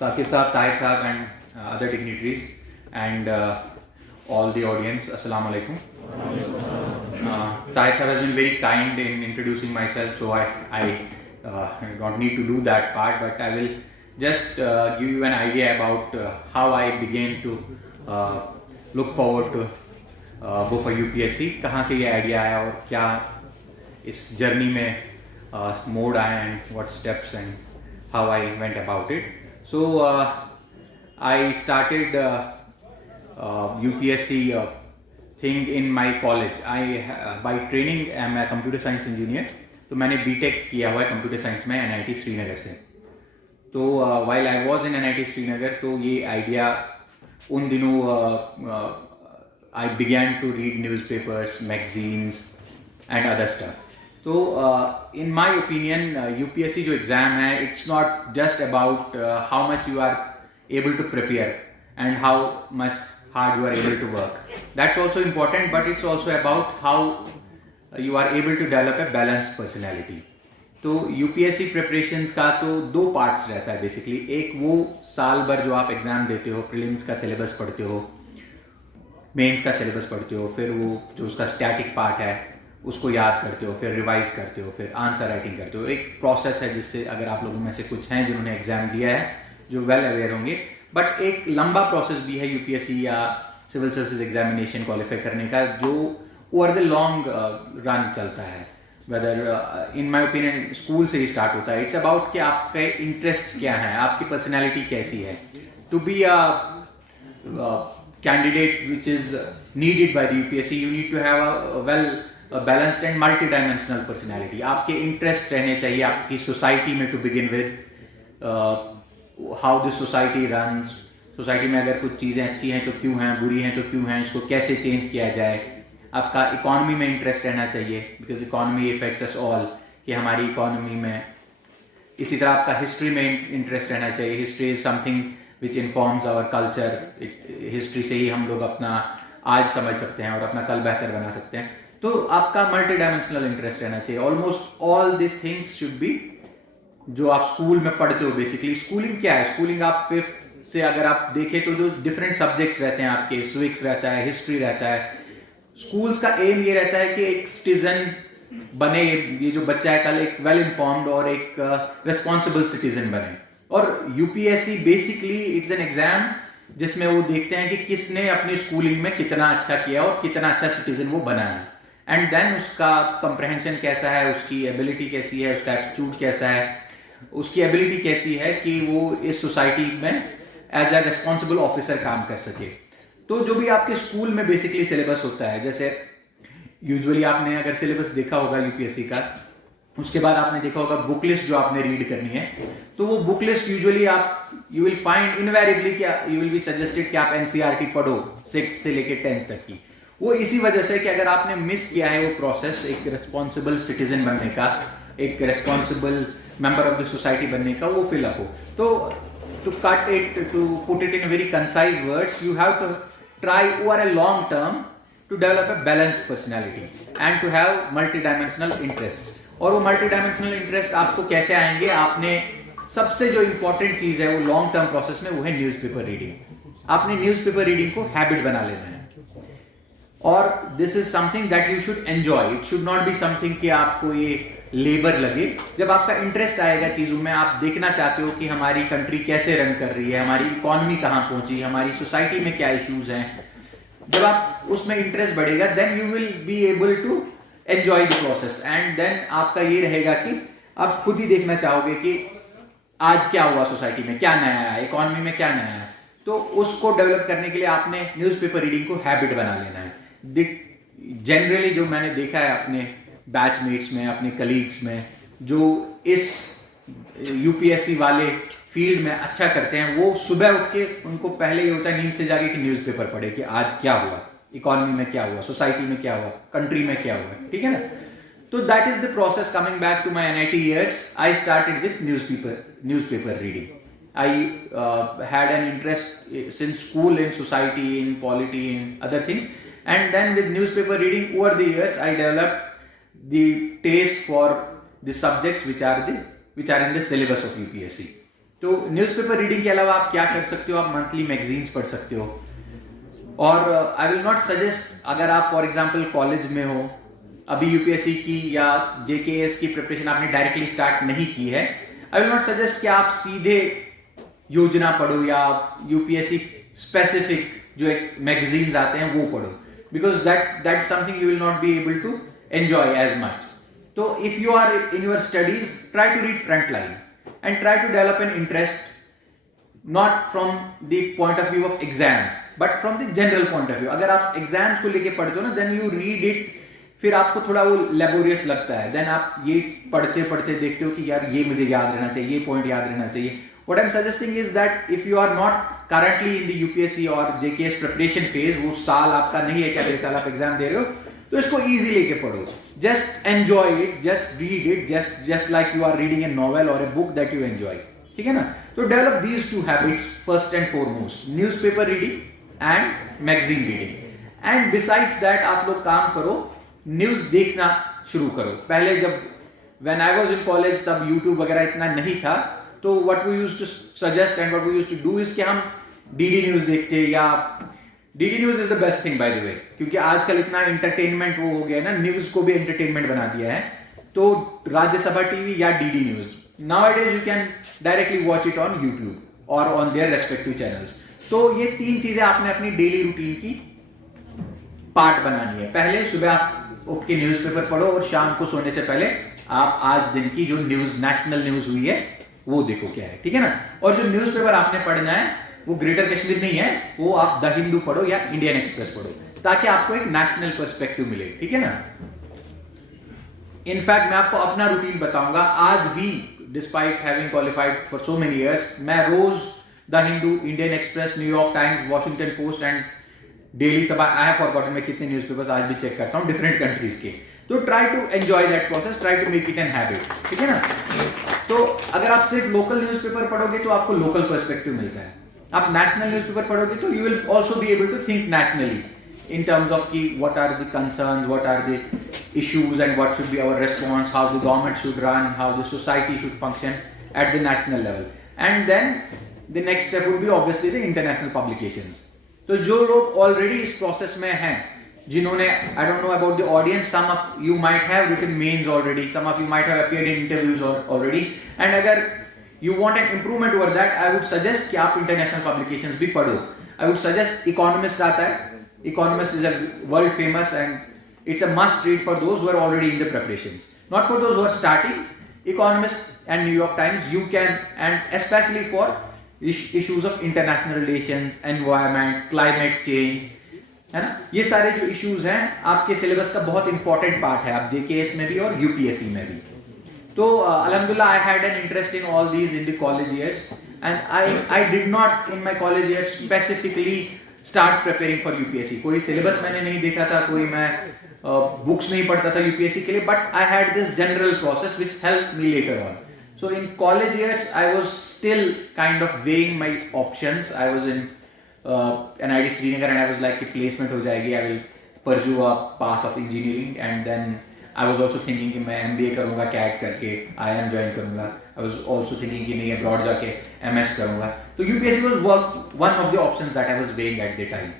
Saqib Saab, Tahir Saab and other dignitaries and all the audience, Assalamu alaikum. Tahir Saab has been very kind in introducing myself, so I don't need to do that part, but I will just give you an idea about how I began to look forward to go for UPSC. कहाँ से ये idea आया और क्या इस journey में mode आया and what steps and how I went about it. So I started UPSC thing in my college. I by training am a computer science engineer. तो मैंने BTech किया हुआ है कंप्यूटर साइंस में NIT श्रीनगर से. तो while I was in NIT Srinagar तो ये आइडिया उन दिनों I began to read newspapers, magazines and other stuff. तो in my opinion UPSC जो एग्ज़ाम है it's not just about how much you are able to prepare and how much hard you are able to work. That's also important, but it's also about how you are able to develop a balanced personality. तो UPSC preparations का तो दो parts रहता है basically. एक वो साल भर जो आप एग्ज़ाम देते हो, prelims का syllabus पढ़ते हो, मेंस का सिलेबस पढ़ते हो, फिर वो जो उसका स्टैटिक पार्ट है उसको याद करते हो, फिर रिवाइज करते हो, फिर आंसर राइटिंग करते हो. एक प्रोसेस है जिससे अगर आप लोगों में से कुछ हैं जिन्होंने एग्जाम दिया है जो वेल अवेयर होंगे. बट एक लंबा प्रोसेस भी है यूपीएससी या सिविल सर्विसेज एग्जामिनेशन क्वालिफाई करने का जो ओवर द लॉन्ग रन चलता है. Whether in my opinion school से ही स्टार्ट होता है. इट्स अबाउट कि आपके इंटरेस्ट क्या हैं, आपकी पर्सनैलिटी कैसी है. To be a candidate which is needed by the UPSC, you need to have a well balanced and multi-dimensional personality. आपके interest रहने चाहिए आपकी society में to begin with, how the society runs. society में अगर कुछ चीज़ें अच्छी हैं तो क्यों हैं, बुरी हैं तो क्यों हैं, इसको कैसे change किया जाए. आपका economy में interest रहना चाहिए because economy affects us all, कि हमारी economy में. इसी तरह आपका history में interest रहना चाहिए. history is something which informs our culture. History से ही हम लोग अपना आज समझ सकते हैं और अपना कल बेहतर बना सकते हैं. तो आपका मल्टी डायमेंशनल इंटरेस्ट रहना चाहिए. Almost all the things should be जो आप स्कूल में पढ़ते हो. बेसिकली स्कूलिंग क्या है, स्कूलिंग आप 5th से अगर आप देखें तो जो डिफरेंट सब्जेक्ट्स रहते हैं आपके, सिविक्स रहता है, हिस्ट्री रहता है. स्कूल्स का एम ये रहता है कि एक सिटीजन बने, ये जो बच्चा है कल एक वेल इन्फॉर्म्ड और एक रिस्पॉन्सिबल सिटीजन बने. और UPSC basically it's an exam जिसमें वो देखते हैं कि किसने अपनी स्कूलिंग में कितना अच्छा किया और कितना अच्छा सिटीजन वो बना है. एंड देन उसका कंप्रहेंशन कैसा है, उसकी एबिलिटी कैसी है, उसका एप्टीट्यूड कैसा है, उसकी एबिलिटी कैसी है कि वो इस सोसाइटी में एज ए रिस्पॉन्सिबल ऑफिसर काम कर सके. तो जो भी आपके स्कूल में बेसिकली सिलेबस होता है, जैसे यूजुअली आपने अगर सिलेबस देखा होगा यूपीएससी का, उसके बाद आपने देखा होगा बुक लिस्ट जो आपने रीड करनी है. तो वो बुक लिस्ट यूजुअली आप यू विल फाइंड इनवेरिएबली क्या यू विल बी सजेस्टेड कि आप एनसीईआरटी पढ़ो 6 से लेके 10 तक की. वो इसी वजह से कि अगर आपने मिस किया है वो प्रोसेस एक रिस्पॉन्सिबल सिटीजन बनने का, एक responsible member of the society बनने का, वो फिल अप हो. तो to cut it, to put it in very concise words, you have to try over a long term to develop a balanced personality and to have multi dimensional interest. और वो multi dimensional interest आपको कैसे आएंगे, आपने सबसे जो important चीज़ है वो लॉन्ग टर्म प्रोसेस में वो है न्यूज़पेपर रीडिंग. आपने न्यूज़पेपर रीडिंग को हैबिट बना लेना है. और this is something that you should enjoy. It should not be something कि आपको ये लेबर लगे. जब आपका इंटरेस्ट आएगा चीज़ों में, आप देखना चाहते हो कि हमारी कंट्री कैसे रन कर रही है, हमारी इकॉनमी कहाँ पहुंची, हमारी सोसाइटी में क्या इश्यूज हैं, जब आप उसमें इंटरेस्ट बढ़ेगा then you will be able to enjoy the process. And then आपका ये रहेगा कि आप खुद ही देखना चाहोगे कि आज क्या हुआ सोसाइटी में, क्या नया आया, इकोनॉमी में क्या नया आया. तो उसको डेवलप करने के लिए आपने न्यूज़पेपर रीडिंग को हैबिट बना लेना है. जनरली जो मैंने देखा है अपने बैचमेट्स में, अपने कलीग्स में, जो इस यूपीएससी वाले फील्ड में अच्छा करते हैं, वो सुबह उठ के उनको पहले ये होता है नींद से जाके कि न्यूज़पेपर पढ़े कि आज क्या हुआ, इकोनॉमी में क्या हुआ, सोसाइटी में क्या हुआ, कंट्री में क्या हुआ. ठीक है ना. तो that is the process. Coming back to my NIT years, I started with newspaper reading. I had an interest since school in society, in polity, in other things, and then with newspaper reading over the years, I developed the taste for the subjects which are in the syllabus of UPSC. तो newspaper reading के अलावा आप क्या कर सकते हो, आप monthly magazines पढ़ सकते हो। और आई विल नॉट सजेस्ट, अगर आप फॉर एग्जांपल कॉलेज में हो, अभी यूपीएससी की या जेकेएस की प्रिपरेशन आपने डायरेक्टली स्टार्ट नहीं की है, आई विल नॉट सजेस्ट कि आप सीधे योजना पढ़ो या यूपीएससी स्पेसिफिक जो एक मैगजीन्स आते हैं वो पढ़ो, because that something you will not be able to enjoy as much. तो if you are in your studies, try to read front line and try to develop an interest, not from the point of view of exams but from the general point of view. अगर आप exams को लेके पढ़ते हो ना, then you read it, फिर आपको थोड़ा वो laborious लगता है, then आप ये पढ़ते पढ़ते देखते हो कि यार ये मुझे याद रहना चाहिए, ये point याद रहना चाहिए। What I'm suggesting is that if you are not currently in the UPSC or JKS preparation phase, वो साल आपका नहीं है कि अगले साल आप एग्जाम दे रहे हो, तो इसको easy लेके पढ़ो, just enjoy it, just read it, just like you are reading a novel or a book that you enjoy, ठीक है ना। तो develop these two habits first and foremost, newspaper reading and magazine reading, and besides that आप लोग काम करो, news देखना शुरू करो। पहले जब when I was in college तब YouTube वगैरह इतना नहीं था, तो what we used to suggest and what we used to do is कि हम DD न्यूज़ देखते, या DD news is the best thing by the way, क्योंकि आजकल इतना एंटरटेनमेंट वो हो गया है ना, न्यूज को भी एंटरटेनमेंट बना दिया है। तो राज्यसभा टीवी या DD news, nowadays you can directly watch it on YouTube और ऑन देयर रेस्पेक्टिव चैनल्स। तो ये तीन चीजें आपने अपनी डेली रूटीन की पार्ट बनानी है। पहले सुबह आप उठ के न्यूज़पेपर पढ़ो और शाम को सोने से पहले आप आज दिन की जो न्यूज, नेशनल न्यूज हुई है वो देखो क्या है, ठीक है ना। और जो न्यूज़पेपर आपने पढ़ना है वो ग्रेटर कश्मीर नहीं है, वो आप द हिंदू पढ़ो या इंडियन एक्सप्रेस पढ़ो, ताकि आपको एक नेशनल पर्सपेक्टिव मिले, ठीक है ना। इनफैक्ट मैं आपको अपना रूटीन बताऊंगा, आज भी despite having qualified for so many years, मैं रोज the Hindu, Indian Express, New York Times, Washington Post and daily Sabah, I have forgotten मैं कितने न्यूज़पेपर्स आज भी चेक करता हूं डिफरेंट कंट्रीज के। तो try to enjoy that process, try to make it an habit, ठीक है ना। तो अगर आप सिर्फ लोकल न्यूज़पेपर पढ़ोगे तो आपको लोकल पर्सपेक्टिव मिलता है, आप नेशनल न्यूज़पेपर पढ़ोगे तो you will also be able to think nationally in terms of ki what are the concerns, what are the issues and what should be our response, how the government should run, how the society should function at the national level. And then the next step would be obviously the international publications. तो जो लोग already इस process में हैं, जिन्होंने, I don't know about the audience, some of you might have written mains already, some of you might have appeared in interviews already, and अगर you want an improvement over that, I would suggest कि आप international publications भी पढ़ो। I would suggest Economist आता है, Economist is a world famous and it's a must read for those who are already in the preparations. Not for those who are starting. Economist and New York Times you can, and especially for issues of international relations, environment, climate change, है ना, ये सारे जो issues हैं आपके syllabus का बहुत important part है, आप JKS में भी और UPSC में भी। तो alhamdulillah I had an interest in all these in the college years, and I did not in my college years specifically start preparing for UPSC. कोई सिलेबस मैंने नहीं देखा था, कोई मैं बुक्स नहीं पढ़ता था यूपीएससी के लिए, but I had this general process which helped me later on. So in college years I was still kind of weighing my options. I was in NIT Srinagar and I was like कि placement हो जाएगी, I will pursue a path of engineering, and then I was also thinking कि मैं MBA करूंगा CAT करके, IIM join करूंगा। I was also thinking कि नहीं abroad जाके MS करूँगा। तो UPSC was one of the options that I was weighing at the time.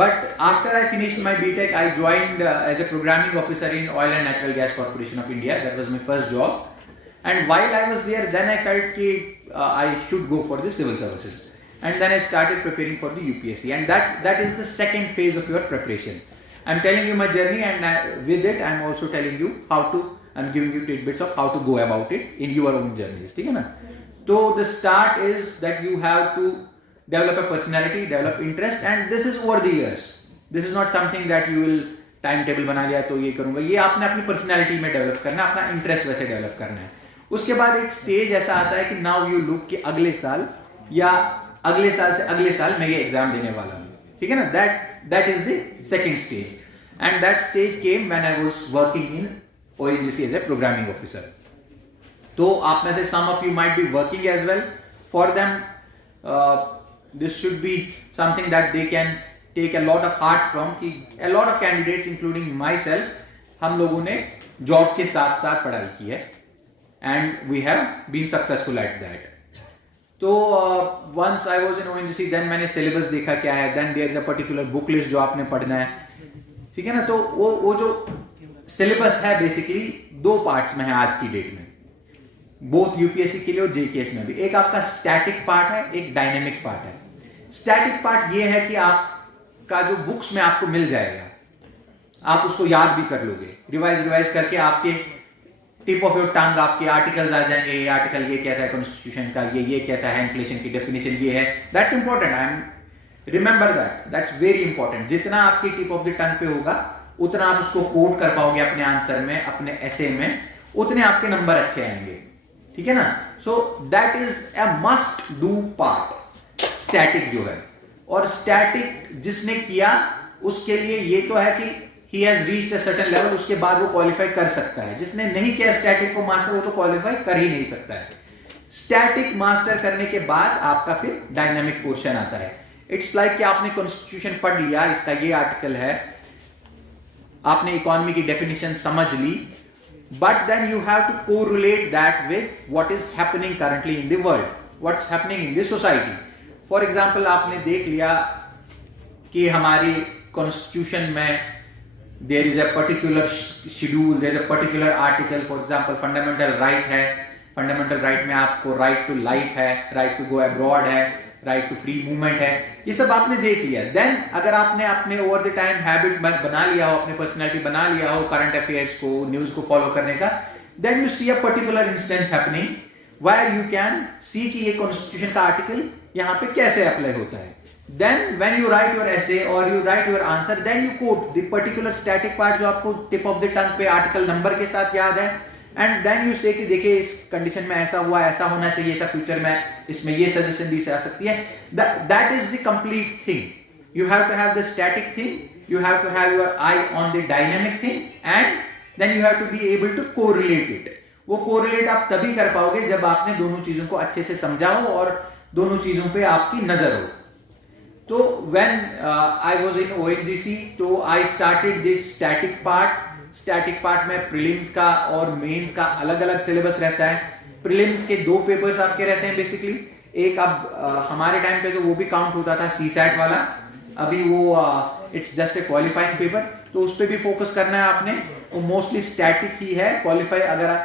But after I finished my BTech, I joined as a programming officer in Oil and Natural Gas Corporation of India. That was my first job. And while I was there, then I felt कि I should go for the civil services. And then I started preparing for the UPSC. And that is the second phase of your preparation. I'm telling you my journey, and with it, I'm also telling you how to. I'm giving you tidbits of how to go about it in your own journeys, ठीक है ना। तो the start is that you have to develop a personality, develop interest, and this is over the years. This is not something that you will time table बना लिया तो ये करूँगा, ये आपने अपनी personality में develop करना है, अपना interest वैसे develop करना है। उसके बाद एक stage ऐसा आता है कि now you look कि अगले साल या अगले साल से अगले साल मैं ये एग्जाम देने वाला हूँ, ठीक है ना। That is the second stage, and that stage came when I was working in ONGC as a programming officer. तो आप में से some of you might be working as well. For them, this should be something that they can take a lot of heart from. कि a lot of candidates, including myself, हम लोगों ने job के साथ साथ पढ़ाई की है, and we have been successful at that. तो once I was in ONGC, then मैंने सिलेबस देखा क्या है, then there is a particular book list जो आपने पढ़ना है, ठीक है ना। तो वो जो सिलेबस है बेसिकली 2 पार्ट्स में है आज की डेट में, बोथ यूपीएससी के लिए और जेकेएस में भी। एक आपका स्टैटिक पार्ट है, एक डायनेमिक पार्ट है। स्टैटिक पार्ट ये है कि आपका जो बुक्स में आपको मिल जाएगा, आप उसको याद भी कर लोगे, रिवाइज करके आपके टिप ऑफ योर टंग आपके आर्टिकल्स आ जाएंगे। ये आर्टिकल ये कहता है कॉन्स्टिट्यूशन का, ये कहता है इन्फ्लेशन की डेफिनेशन ये है। That's important, I am remember that's very important. जितना आपकी टिप ऑफ द टंग पे होगा उतना आप उसको कोट कर पाओगे अपने आंसर में, अपने एसे में, उतने आपके नंबर अच्छे आएंगे, ठीक है ना। सो that is a must do part, static जो है। और स्टैटिक जिसने किया उसके लिए ये तो है कि he has reached a certain level, उसके बाद वो क्वालिफाई कर सकता है। जिसने नहीं किया स्टैटिक को मास्टर, वो तो क्वालिफाई कर ही नहीं सकता है। स्टैटिक मास्टर करने के बाद आपका फिर डायनामिक पोर्शन आता है। इट्स लाइक कि आपने कॉन्स्टिट्यूशन पढ़ लिया, इसका ये आर्टिकल है, आपने इकोनॉमी की डेफिनेशन समझ ली, but then you have to correlate that with what is happening currently in the world, what's happening in the society. For example आपने देख लिया कि हमारी कॉन्स्टिट्यूशन में there is a particular schedule, there is a particular article, for example fundamental right है, fundamental right में आपको right to life है, right to go abroad है, right to free movement है, ये सब आपने देख लिया। then अगर आपने अपने over the time habit बना लिया हो, अपनी personality बना लिया हो current affairs को, news को follow करने का, then you see a particular instance happening where you can see कि ये constitution का article यहाँ पे कैसे apply होता है। Then when you write your essay or you write your answer, then you quote the particular static part जो आपको tip of the tongue पे article number के साथ याद है, and then you say कि देखिए इस condition में ऐसा हुआ, ऐसा होना चाहिए था, future में इसमें ये suggestion दी जा सकती है। That is the complete thing. You have to have the static thing, you have to have your eye on the dynamic thing, and then you have to be able to correlate it. वो correlate आप तभी कर पाओगे जब आपने दोनों चीजों को अच्छे से समझा हो और दोनों चीजों पे आपकी नजर हो। तो when I was in ONGC, तो I started this static part. Static part में prelims का और mains का अलग अलग syllabus रहता है। prelims के 2 papers आपके रहते हैं basically। एक अब हमारे टाइम पे तो वो भी काउंट होता था CSAT वाला, अभी वो it's just a qualifying paper, तो उस पर भी फोकस करना है आपने। वो मोस्टली स्टैटिक ही है। क्वालिफाई अगर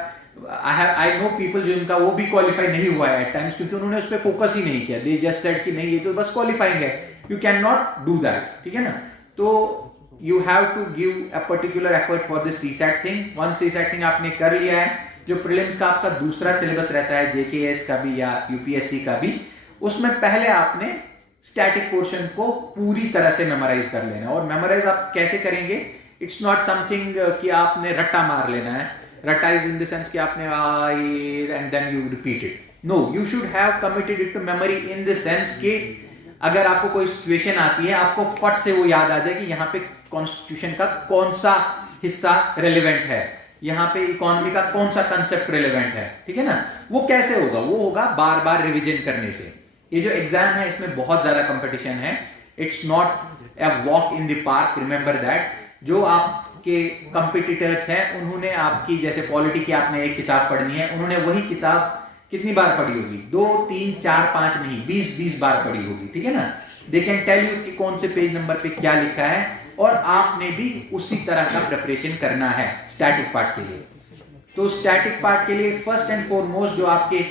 आई नो पीपल जिनका वो भी क्वालिफाई नहीं हुआ है एट टाइम्स, क्योंकि उन्होंने उस पर फोकस ही नहीं किया। दे जस्ट सेड कि नहीं ये तो बस क्वालिफाइंग है, you can not do that, ठीक है ना। तो you have to give a particular effort for this CSAT thing. One CSAT thing आपने कर लिया है, जो प्रीलिम्स का आपका दूसरा सिलेबस रहता है, जेकेएस का भी या यूपीएससी का भी, उसमें पहले आपने स्टैटिक पोर्शन को पूरी तरह से मेमोराइज कर लेना। और मेमोराइज आप कैसे करेंगे? इट्स नॉट समथिंग कि आपने रट्टा मार लेना है। रट्टा इज इन द सेंस कि आपने and then you repeat it. No, you should have committed it to memory in the sense कि अगर आपको कोई सिचुएशन आती है, आपको फट से वो याद आ जाए कि यहाँ पे कॉन्स्टिट्यूशन का कौन सा हिस्सा रेलिवेंट है, यहाँ पे इकोनॉमी का कौन सा कंसेप्ट रेलिवेंट है, ठीक है ना। वो कैसे होगा? वो होगा बार बार रिवीजन करने से। ये जो एग्जाम है इसमें बहुत ज्यादा कंपटीशन है। It's not a walk in the park, remember that. जो आपके कंपिटिटर्स हैं उन्होंने आपकी, जैसे पॉलिटी की आपने एक किताब पढ़नी है, उन्होंने वही किताब कितनी बार पढ़ी होगी? 2, 3, 4, 5 नहीं, 20 बार पढ़ी होगी, ठीक है ना। दे कैन टेल यू कि कौन से पेज नंबर पे क्या लिखा है, और आपने भी उसी तरह का प्रिपरेशन करना है स्टैटिक पार्ट के लिए। तो स्टैटिक पार्ट के लिए फर्स्ट एंड फॉरमोस्ट जो आपके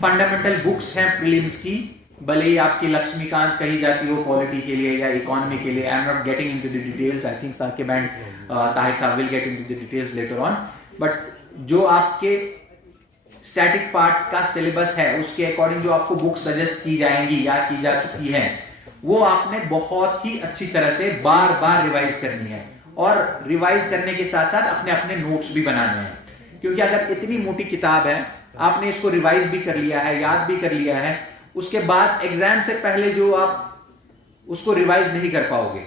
फंडामेंटल बुक्स हैं प्रीलिम्स की, भले ही आपकी लक्ष्मीकांत कही जाती हो पॉलिटी के लिए या इकोनॉमी के लिए, I am not getting into the details, I think Saqib and Tahir sahab will get into the details later on, but जो आपके स्टैटिक पार्ट का सिलेबस है उसके अकॉर्डिंग जो आपको बुक सजेस्ट की जाएंगी या की जा चुकी है, वो आपने बहुत ही अच्छी तरह से बार बार रिवाइज करनी है। और रिवाइज करने के साथ साथ अपने अपने नोट्स भी बनाने हैं, क्योंकि अगर इतनी मोटी किताब है, आपने इसको रिवाइज भी कर लिया है, याद भी कर लिया है, उसके बाद एग्जाम से पहले जो आप उसको रिवाइज नहीं कर पाओगे,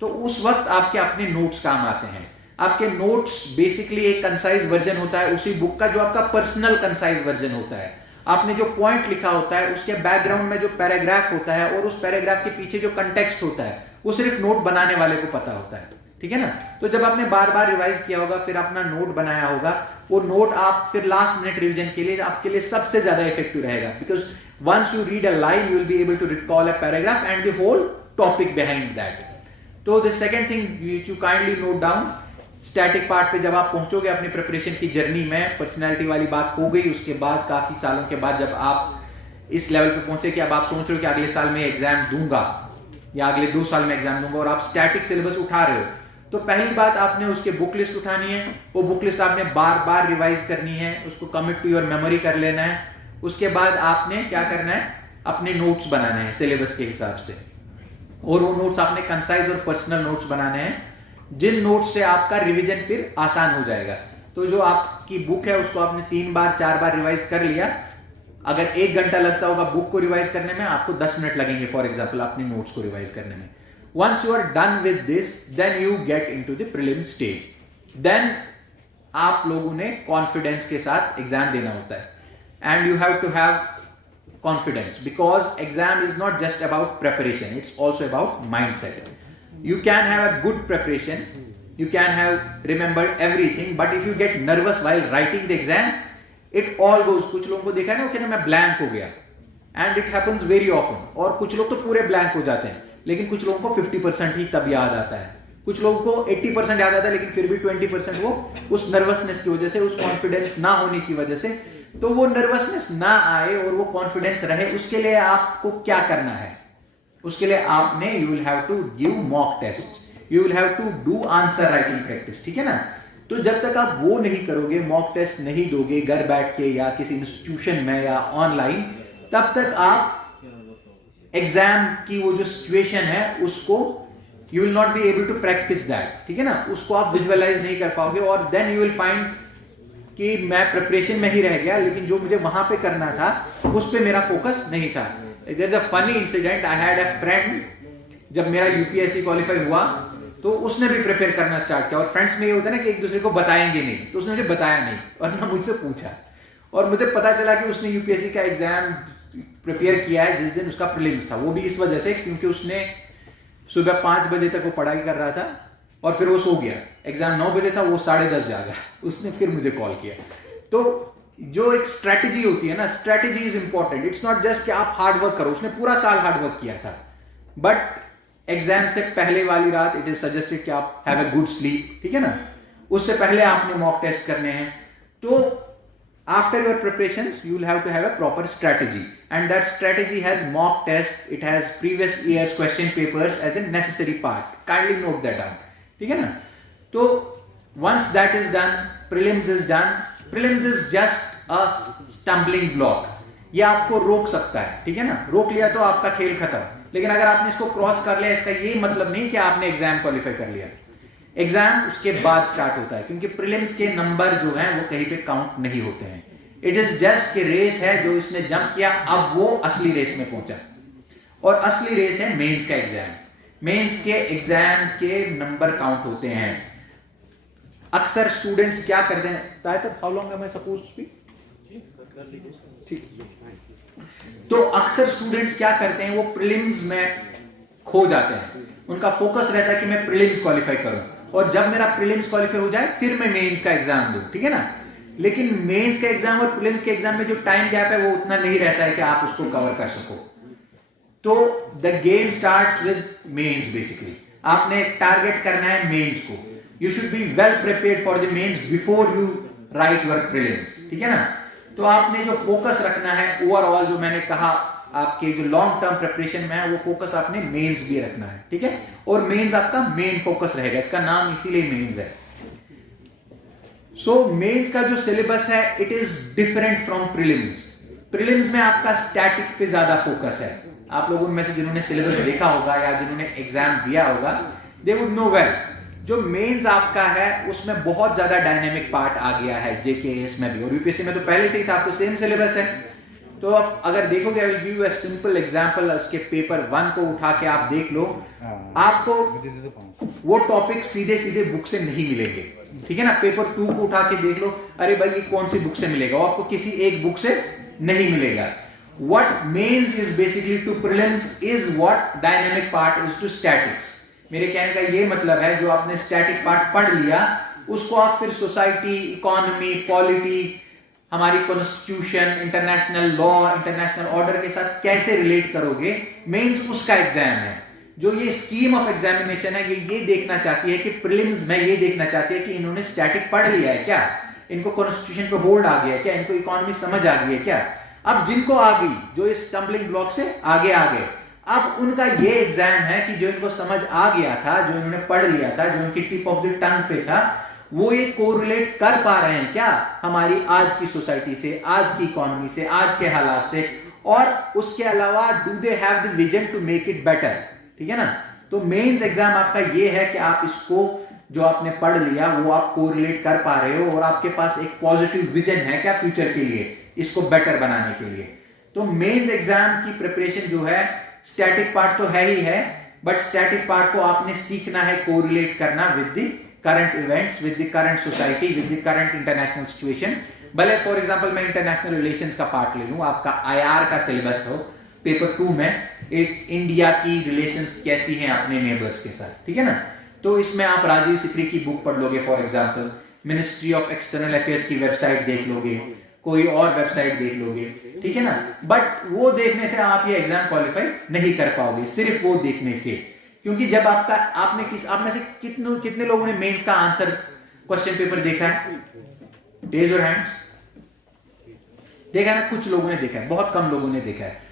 तो उस वक्त आपके अपने नोट्स काम आते हैं। आपके नोट्स बेसिकली एक कंसाइज वर्जन होता है उसी बुक का, जो आपका पर्सनल कंसाइज वर्जन होता है। आपने जो पॉइंट लिखा होता है उसके बैकग्राउंड में जो पैराग्राफ होता है और उस पैराग्राफ के पीछे जो कंटेक्स्ट होता है, वो सिर्फ नोट बनाने वाले को पता होता है, ठीक है ना। तो जब आपने बार बार रिवाइज किया होगा, फिर अपना नोट बनाया होगा, वो नोट आप फिर लास्ट मिनट रिवीजन के लिए आपके लिए सबसे ज्यादा इफेक्टिव रहेगा, because Once you read a line, you will be able to recall a paragraph and the whole topic behind that. So the second thing you kindly note down, static part पे जब आप पहुंचोगे अपनी preparation की journey में, personality वाली बात हो गई, उसके बाद काफी सालों के बाद जब आप इस लेवल पे पहुंचे कि अब आप सोच रहे हो कि अगले साल में एग्जाम दूंगा या अगले 2 साल में एग्जाम दूंगा और आप स्टैटिक सिलेबस उठा रहे हो, तो पहली बात आपने उसके बुक लिस्ट उठानी है, वो बुक लिस्ट आपने बार बार रिवाइज करनी है, उसको कमिट टू योर मेमोरी कर लेना है। उसके बाद आपने क्या करना है, अपने नोट्स बनाने हैं सिलेबस के हिसाब से, और वो नोट्स आपने कंसाइज और पर्सनल नोट्स बनाने हैं, जिन नोट्स से आपका रिवीजन फिर आसान हो जाएगा। तो जो आपकी बुक है उसको आपने 3 बार 4 बार रिवाइज कर लिया, अगर 1 घंटा लगता होगा बुक को रिवाइज करने में, आपको 10 मिनट लगेंगे फॉर एग्जांपल अपने नोट्स को रिवाइज करने में। Once you are done with this, then you get into the prelim stage. Then आप लोगों ने कॉन्फिडेंस के साथ एग्जाम देना होता है, and you have to have confidence because exam is not just about preparation, it's also about mindset. You can have a good preparation, you can have remembered everything, but if you get nervous while writing the exam, it all goes. कुछ लोगों को देखा है ना, कहते हैं मैं blank हो गया, and it happens very often. और कुछ लोग तो पूरे ब्लैंक हो जाते हैं, लेकिन कुछ लोगों को 50% ही तब याद आता है, कुछ लोगों को 80% याद आता है, लेकिन फिर भी 20% वो उस नर्वसनेस की वजह से, उस कॉन्फिडेंस ना होने की वजह से, तो वो नर्वसनेस ना आए और वो कॉन्फिडेंस रहे, उसके लिए आपको क्या करना है? उसके लिए आपने you will have to give mock test, you will have to do answer writing practice, ठीक है ना। तो जब तक आप वो नहीं करोगे, मॉक टेस्ट नहीं दोगे घर बैठ के या किसी इंस्टीट्यूशन में या ऑनलाइन, तब तक आप एग्जाम की वो जो सिचुएशन है उसको you will not be able to practice that, ठीक है ना, उसको आप विजुअलाइज नहीं कर पाओगे, और देन यू विल फाइंड कि मैं प्रिपरेशन में ही रह गया, लेकिन जो मुझे वहां पे करना था उस पे मेरा फोकस नहीं था। There's a funny incident. I had a friend, जब मेरा यूपीएससी क्वालिफाई हुआ तो उसने भी प्रिपेयर करना स्टार्ट किया, और फ्रेंड्स में ये होता है ना कि एक दूसरे को बताएंगे नहीं, तो उसने मुझे बताया नहीं और ना मुझसे पूछा, और मुझे पता चला कि उसने यूपीएससी का एग्जाम प्रिपेयर किया है जिस दिन उसका प्रीलिम्स था, वो भी इस वजह से क्योंकि उसने सुबह 5 बजे तक वो पढ़ाई कर रहा था और फिर वो सो गया, एग्जाम 9 बजे था, वो 10:30 जागा, उसने फिर मुझे कॉल किया। तो जो एक स्ट्रेटेजी होती है ना, strategy is important, it's not just कि आप हार्ड वर्क करो, उसने पूरा साल हार्ड वर्क किया था, बट एग्जाम से पहले वाली रात इट इज सजेस्टेड कि आप हैव अ गुड स्लीप, ठीक है ना, उससे पहले आपने मॉक टेस्ट करने हैं। तो after your preparations you will have to have a proper strategy, and that strategy has mock test, it has previous years question papers as a necessary part, kindly note that down, ठीक है ना। तो once that is done, prelims is done. Prelims is just a stumbling block, ये आपको रोक सकता है, ठीक है ना, रोक लिया तो आपका खेल खत्म, लेकिन अगर आपने इसको क्रॉस कर लिया, इसका ये मतलब नहीं कि आपने एग्जाम क्वालिफाई कर लिया, एग्जाम उसके बाद स्टार्ट होता है, क्योंकि प्रीलिम्स के नंबर जो हैं वो कहीं पे काउंट नहीं होते हैं, इट इज जस्ट कि रेस है जो इसने जंप किया, अब वो असली रेस में पहुंचा, और असली रेस है मेंस का एग्जाम। मेंस के एग्जाम के नंबर काउंट होते हैं। अक्सर स्टूडेंट्स क्या करते हैं, ताया sir how long am I suppose to speak, ठीक, तो अक्सर स्टूडेंट्स क्या करते हैं, वो प्रीलिम्स में खो जाते हैं, उनका फोकस रहता है कि मैं प्रीलिम्स क्वालिफाई करूं, और जब मेरा प्रीलिम्स क्वालिफाई हो जाए फिर मैं मेंस का एग्जाम दूं, ठीक है ना। लेकिन मेंस का एग्जाम और प्रीलिम्स के एग्जाम में जो टाइम गैप है वो उतना नहीं रहता है कि आप उसको कवर कर सको। तो the game starts with mains, basically आपने टारगेट करना है मेंस को, you should be well prepared for the mains before you write your prelims, ठीक है ना। तो आपने जो फोकस रखना है ओवरऑल, जो मैंने कहा आपके जो लॉन्ग टर्म प्रिपरेशन में है, वो फोकस आपने मेंस भी रखना है, ठीक है, और मेंस आपका मेन फोकस रहेगा, इसका नाम इसीलिए मेंस है। सो मेंस का जो सिलेबस है it is different from prelims. Prelims में आपका स्टैटिक पे ज्यादा फोकस है, आप लोगों में से जिन्होंने सिलेबस देखा होगा या जिन्होंने एग्जाम दिया होगा दे वुड नो वेल। जो मेंस आपका है उसमें बहुत ज्यादा डायनेमिक पार्ट आ गया है, जेकेएस में भी और यूपीएससी में तो पहले से ही था, आपको सेम सिलेबस है। तो अब अगर देखोगे, I will give you a simple example, उसके पेपर 1 को उठा के आप देख लो, आपको वो टॉपिक सीधे सीधे बुक से नहीं मिलेंगे, ठीक है ना। पेपर 2 को उठा के देख लो, अरे भाई ये कौन सी बुक से मिलेगा, वो आपको किसी एक बुक से नहीं मिलेगा। What mains is basically to prelims is what dynamic part is to statics। मेरे कहने का ये मतलब है, जो आपने स्टैटिक पार्ट पढ़ लिया उसको आप फिर सोसाइटी, इकोनॉमी, पॉलिटी, हमारी constitution, international law, international order के साथ कैसे रिलेट करोगे, मेंस उसका एग्जाम है। जो ये स्कीम ऑफ एग्जामिनेशन है ये देखना चाहती है कि प्रीलिम्स में ये देखना चाहती है कि इन्होंने स्टैटिक पढ़ लिया है क्या, इनको कॉन्स्टिट्यूशन पे होल्ड आ गया है क्या, इनको इकोनॉमी समझ आ गई है क्या। अब जिनको आ गई, जो इस स्टम्बलिंग ब्लॉक से आगे आ गए, अब उनका ये एग्जाम है कि जो इनको समझ आ गया था, जो इन्होंने पढ़ लिया था, जो इनकी टिप ऑफ द टंग पे था, वो ये कोरिलेट कर पा रहे हैं क्या हमारी आज की सोसाइटी से, आज की इकोनॉमी से, आज के हालात से, और उसके अलावा do they have the vision to make it better. ठीक है ना। तो मेंस एग्जाम आपका ये है कि आप इसको जो आपने पढ़ लिया वो आप कोरिलेट कर पा रहे हो और आपके पास एक पॉजिटिव विजन है क्या फ्यूचर के लिए, इसको बेटर बनाने के लिए। तो मेंस एग्जाम की प्रिपरेशन जो है, स्टैटिक पार्ट तो है ही है, बट स्टैटिक पार्ट को आपने सीखना है कोरिलेट करना with the current events, with the current society, with the current international situation. भले फॉर एग्जांपल मैं इंटरनेशनल रिलेशंस का पार्ट ले लूं, आपका आईआर का सिलेबस हो पेपर 2 में, एक इंडिया की रिलेशंस कैसी हैं अपने नेबर्स के साथ, ठीक है ना। तो इसमें आप राजीव सिकरी की बुक पढ़ लोगे, for example ministry of external affairs की वेबसाइट देख लोगे, कोई और वेबसाइट देख लोगे, ठीक है ना। बट वो देखने से आप ये एग्जाम क्वालिफाई नहीं कर पाओगे, सिर्फ वो देखने से। क्योंकि जब आपका आप में से कितने लोगों ने मेंस का आंसर क्वेश्चन पेपर देखा है? Raise your hands. देखा है ना, कुछ लोगों ने देखा है, बहुत कम लोगों ने देखा है।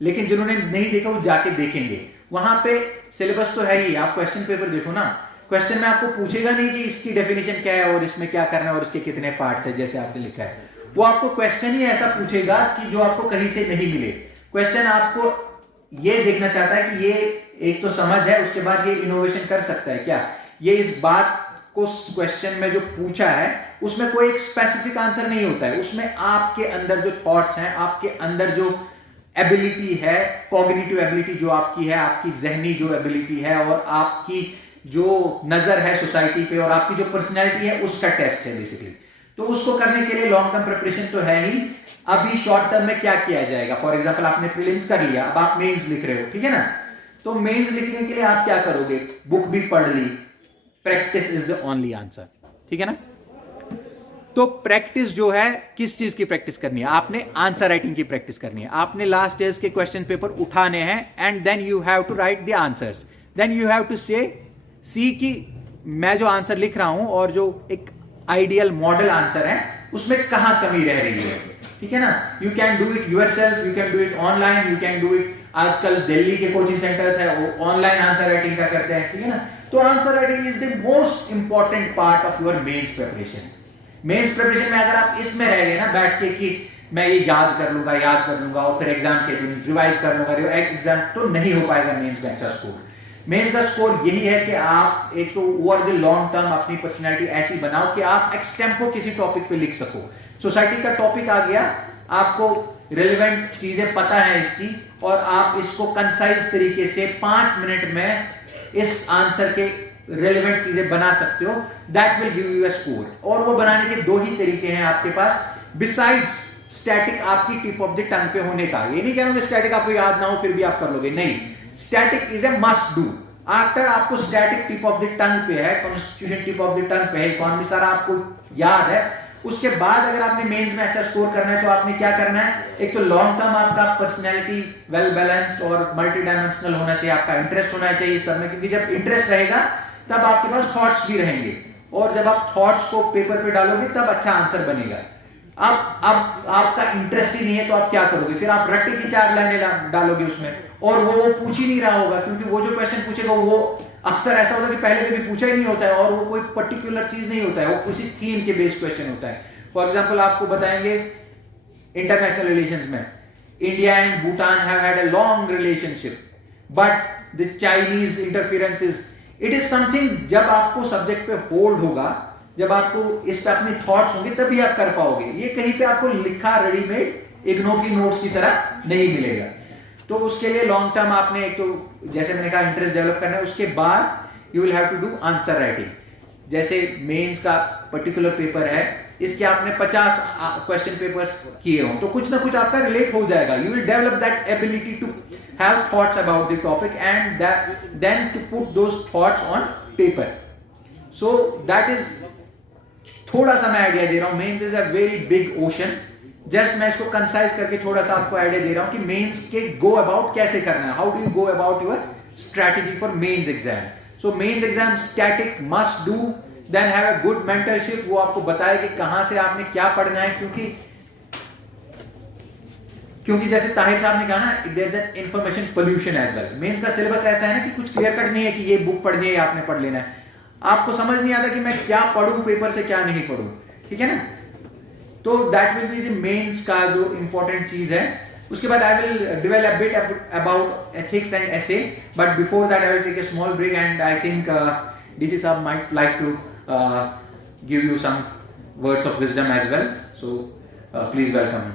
लेकिन जिन्होंने नहीं देखा वो जाके देखेंगे। वहां पे सिलेबस तो है ही, आप क्वेश्चन पेपर देखो ना, क्वेश्चन में आपको पूछेगा नहीं कि इसकी डेफिनेशन क्या है और इसमें क्या करना है और इसके कितने पार्ट्स है जैसे आपने लिखा है। वो आपको क्वेश्चन ही ऐसा पूछेगा कि जो आपको कहीं से नहीं मिले। क्वेश्चन आपको ये देखना चाहता है कि ये एक तो समझ है, उसके बाद ये इनोवेशन कर सकता है क्या, ये इस बात को क्वेश्चन में जो पूछा है उसमें कोई एक स्पेसिफिक आंसर नहीं होता है, उसमें आपके अंदर जो थॉट्स हैं, आपके अंदर जो एबिलिटी है, कॉग्निटिव एबिलिटी जो आपकी है, आपकी जहनी जो एबिलिटी है और आपकी जो नजर है सोसाइटी पे और आपकी जो पर्सनैलिटी है, उसका टेस्ट है बेसिकली। तो उसको करने के लिए लॉन्ग टर्म प्रिपरेशन तो है ही। अभी शॉर्ट टर्म में क्या किया जाएगा, फॉर एग्जांपल आपने प्रीलिम्स कर लिया, अब आप मेंस लिख रहे हो, ठीक है ना। तो मेंस लिखने के लिए आप क्या करोगे, बुक भी पढ़ ली, practice is the only answer, ठीक है ना। तो प्रैक्टिस जो है, किस चीज की प्रैक्टिस करनी है, आपने आंसर राइटिंग की प्रैक्टिस करनी है। आपने लास्ट ईयर्स के क्वेश्चन पेपर उठाने हैं and then you have to write the answers, then you have to see कि मैं जो आंसर लिख रहा हूं और जो एक आइडियल मॉडल आंसर है उसमें कहां कमी रह रही है, ठीक है ना। You can do it yourself, you can do it online, you can do it, आजकल दिल्ली के कोचिंग सेंटर्स है वो ऑनलाइन आंसर राइटिंग का करते हैं, ठीक है ना। तो answer writing is the most important part of your mains preparation. Mains preparation में अगर आप इसमें रह गए ना बैठ के कि मैं ये याद कर लूंगा और फिर एग्जाम के दिन रिवाइज कर लूंगा, एग्जाम तो नहीं हो पाएगा मेंस का अच्छा स्कोर। मेंस का स्कोर यही है कि आप एक तो ओवर द लॉन्ग टर्म अपनी पर्सनैलिटी ऐसी बनाओ कि आप एक्सटेम्पो किसी टॉपिक पे लिख सको। सोसाइटी का टॉपिक आ गया, आपको रिलेवेंट चीजें पता है इसकी, और आप इसको कंसाइज तरीके से 5 मिनट में इस आंसर के रिलेवेंट चीजें बना सकते हो, that will give you a score. और वो बनाने के 2 ही तरीके हैं आपके पास, बिसाइड्स स्टैटिक आपकी टिप ऑफ द टंग पे होने का। ये नहीं कह रहा हूं कि स्टैटिक आपको याद ना हो फिर भी आप कर लोगे, नहीं, static is a must do. After आपको static tip of the tongue पे है, constitution tip of the tongue पे है, इकोनॉमी सारा आपको याद है, उसके बाद अगर आपने मेंस में अच्छा स्कोर करना है तो आपने क्या करना है, एक तो लॉन्ग टर्म आपका पर्सनैलिटी वेल बैलेंस्ड और मल्टी डायमेंशनल होना चाहिए, आपका इंटरेस्ट होना चाहिए सब में, क्योंकि जब इंटरेस्ट रहेगा तब आपके पास थॉट्स भी रहेंगे, और जब आप थॉट्स को पेपर पे डालोगे तब अच्छा आंसर बनेगा। अब आपका इंटरेस्ट ही नहीं है तो आप क्या करोगे, फिर आप रट्टे की 4 लाइनें डालोगे उसमें, और वो पूछ ही नहीं रहा होगा, क्योंकि वो जो क्वेश्चन पूछेगा वो अक्सर ऐसा होता है कि पहले कभी पूछा ही नहीं होता है और वो कोई पर्टिकुलर चीज नहीं होता है, वो किसी थीम के बेस्ड क्वेश्चन होता है। फॉर एग्जांपल आपको बताएंगे इंटरनेशनल रिलेशंस में India and Bhutan have had a long relationship but the Chinese interference it is something, जब आपको सब्जेक्ट पे होल्ड होगा, जब आपको इस पे अपनी थॉट्स होंगे तभी आप कर पाओगे। ये कहीं पे आपको लिखा रेडीमेड इग्नो की नोट्स की तरह नहीं मिलेगा। तो उसके लिए लॉन्ग टर्म आपने एक तो जैसे मैंने कहा इंटरेस्ट डेवलप करना है, उसके बाद you will have to do answer writing. जैसे मेंस का पर्टिकुलर पेपर है, इसके आपने 50 क्वेश्चन पेपर्स किए हो तो कुछ ना कुछ आपका रिलेट हो जाएगा। You will develop that ability to have thoughts about the topic and then to put those thoughts on paper. So that is थोड़ा सा मैं आइडिया दे रहा हूं, mains is a very big ocean, just मैं इसको कंसाइज करके थोड़ा सा आपको आइडिया दे रहा हूं कि मेंस के गो अबाउट कैसे करना है, how do you go about your strategy for mains exam. So mains exam static must do, then have a good mentorship, वो आपको बताए कि कहां से आपने क्या पढ़ना है, क्योंकि जैसे ताहिर साहब ने कहा ना, there is an information pollution as well. Mains का सिलेबस ऐसा है ना कि कुछ क्लियर कट नहीं है कि ये बुक पढ़नी है या आपने पढ़ लेना है, आपको समझ नहीं आता कि मैं क्या पढ़ूं पेपर से क्या नहीं पढ़ूं, ठीक है ना। तो that will be the mains का जो इंपॉर्टेंट चीज है। उसके बाद I will dwell a bit about ethics and essay, but before that I will take a small break and I think DC sahab might like to give you some words of wisdom as well, so please welcome.